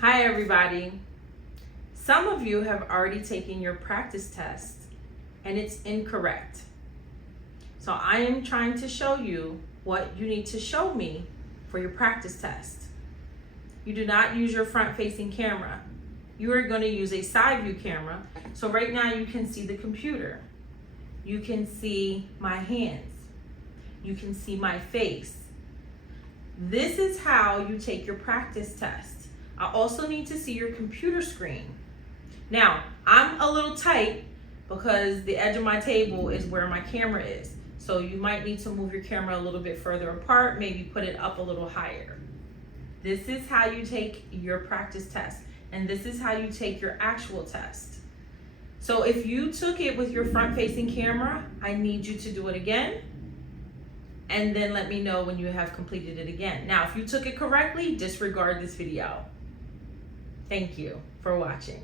Hi everybody. Some of you have already taken your practice test and it's incorrect. So I am trying to show you what you need to show me for your practice test. You do not use your front-facing camera. You are going to use a side view camera. So right now you can see the computer. You can see my hands. You can see my face. This is how you take your practice test. I also need to see your computer screen. Now, I'm a little tight because the edge of my table is where my camera is. So you might need to move your camera a little bit further apart, maybe put it up a little higher. This is how you take your practice test, and this is how you take your actual test. So if you took it with your front-facing camera, I need you to do it again, and then let me know when you have completed it again. Now, if you took it correctly, disregard this video. Thank you for watching.